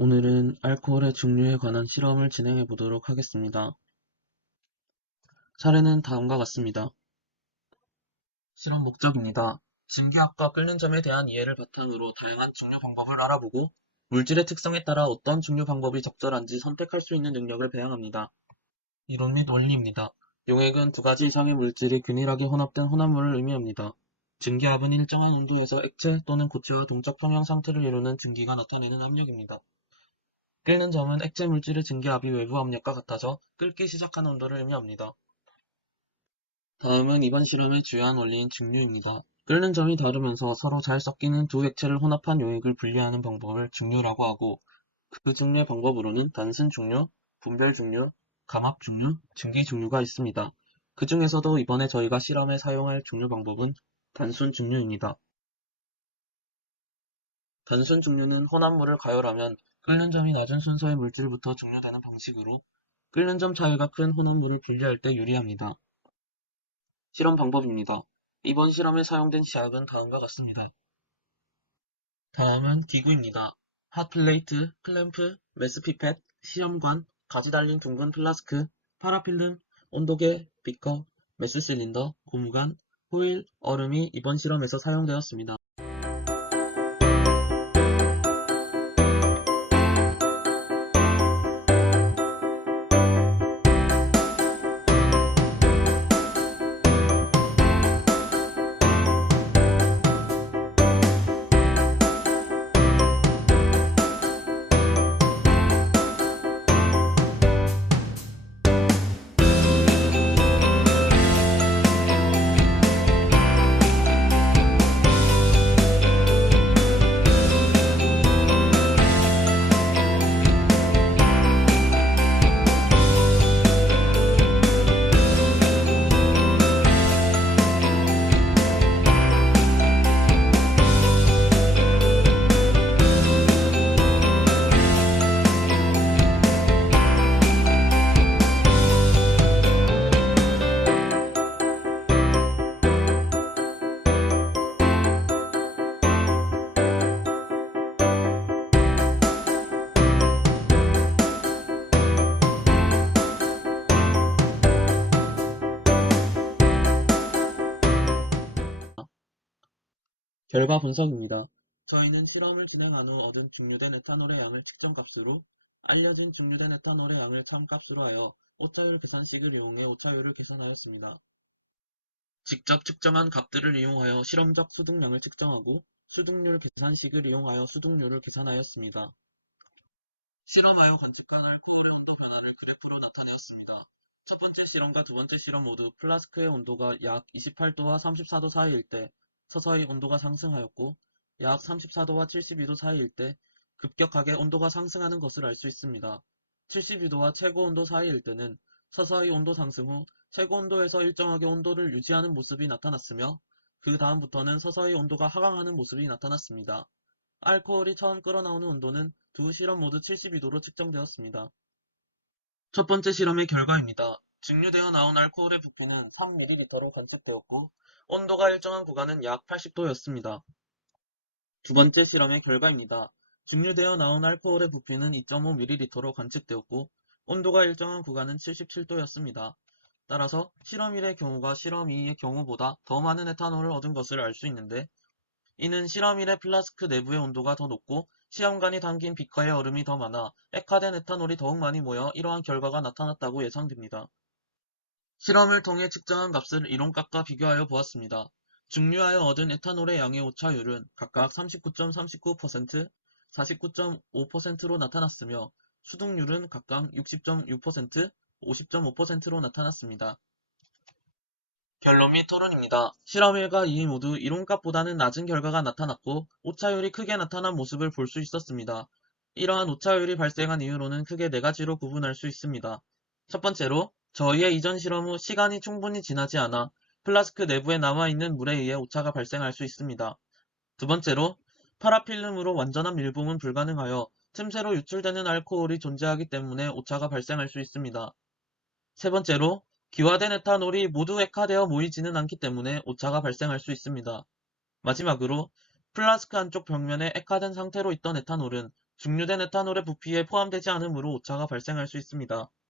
오늘은 알코올의 증류에 관한 실험을 진행해 보도록 하겠습니다. 사례는 다음과 같습니다. 실험 목적입니다. 심기압과 끓는 점에 대한 이해를 바탕으로 다양한 증류 방법을 알아보고 물질의 특성에 따라 어떤 증류 방법이 적절한지 선택할 수 있는 능력을 배양합니다. 이론 및 원리입니다. 용액은 두 가지 이상의 물질이 균일하게 혼합된 혼합물을 의미합니다. 증기압은 일정한 온도에서 액체 또는 고체와 동적 평형 상태를 이루는 증기가 나타내는 압력입니다. 끓는 점은 액체 물질의 증기압이 외부 압력과 같아져 끓기 시작한 온도를 의미합니다. 다음은 이번 실험의 주요한 원리인 증류입니다. 끓는 점이 다르면서 서로 잘 섞이는 두 액체를 혼합한 용액을 분리하는 방법을 증류라고 하고 그 증류의 방법으로는 단순 증류, 분별 증류, 감압 증류, 증기 증류가 있습니다. 그 중에서도 이번에 저희가 실험에 사용할 증류 방법은 단순 증류입니다. 단순 증류는 혼합물을 가열하면 끓는 점이 낮은 순서의 물질부터 증류되는 방식으로 끓는 점 차이가 큰 혼합물을 분리할 때 유리합니다. 실험 방법입니다. 이번 실험에 사용된 시약은 다음과 같습니다. 다음은 기구입니다. 핫플레이트, 클램프, 메스피펫, 시험관, 가지 달린 둥근 플라스크, 파라필름, 온도계, 비커, 메스 실린더, 고무관, 호일, 얼음이 이번 실험에서 사용되었습니다. 결과 분석입니다. 저희는 실험을 진행한 후 얻은 증류된 에탄올의 양을 측정값으로 알려진 증류된 에탄올의 양을 참값으로 하여 오차율 계산식을 이용해 오차율을 계산하였습니다. 직접 측정한 값들을 이용하여 실험적 수득량을 측정하고 수득률 계산식을 이용하여 수득률을 계산하였습니다. 실험하여 관측한 알코올의 온도 변화를 그래프로 나타내었습니다. 첫 번째 실험과 두 번째 실험 모두 플라스크의 온도가 약 28도와 34도 사이일 때 서서히 온도가 상승하였고 약 34도와 72도 사이일 때 급격하게 온도가 상승하는 것을 알 수 있습니다. 72도와 최고 온도 사이일 때는 서서히 온도 상승 후 최고 온도에서 일정하게 온도를 유지하는 모습이 나타났으며 그 다음부터는 서서히 온도가 하강하는 모습이 나타났습니다. 알코올이 처음 끓어나오는 온도는 두 실험 모두 72도로 측정되었습니다. 첫 번째 실험의 결과입니다. 증류되어 나온 알코올의 부피는 3ml로 관측되었고 온도가 일정한 구간은 약 80도였습니다. 두 번째 실험의 결과입니다. 증류되어 나온 알코올의 부피는 2.5ml로 관측되었고 온도가 일정한 구간은 77도였습니다. 따라서 실험 1의 경우가 실험 2의 경우보다 더 많은 에탄올을 얻은 것을 알 수 있는데 이는 실험 1의 플라스크 내부의 온도가 더 높고 시험관이 담긴 비커에 얼음이 더 많아 액화된 에탄올이 더욱 많이 모여 이러한 결과가 나타났다고 예상됩니다. 실험을 통해 측정한 값을 이론값과 비교하여 보았습니다. 증류하여 얻은 에탄올의 양의 오차율은 각각 39.39%, 49.5%로 나타났으며 수득률은 각각 60.6%, 50.5%로 나타났습니다. 결론 및 토론입니다. 실험 1과 2 모두 이론값보다는 낮은 결과가 나타났고 오차율이 크게 나타난 모습을 볼 수 있었습니다. 이러한 오차율이 발생한 이유로는 크게 네 가지로 구분할 수 있습니다. 첫 번째로 저희의 이전 실험 후 시간이 충분히 지나지 않아 플라스크 내부에 남아있는 물에 의해 오차가 발생할 수 있습니다. 두 번째로 파라필름으로 완전한 밀봉은 불가능하여 틈새로 유출되는 알코올이 존재하기 때문에 오차가 발생할 수 있습니다. 세 번째로 기화된 에탄올이 모두 액화되어 모이지는 않기 때문에 오차가 발생할 수 있습니다. 마지막으로 플라스크 안쪽 벽면에 액화된 상태로 있던 에탄올은 중류된 에탄올의 부피에 포함되지 않으므로 오차가 발생할 수 있습니다.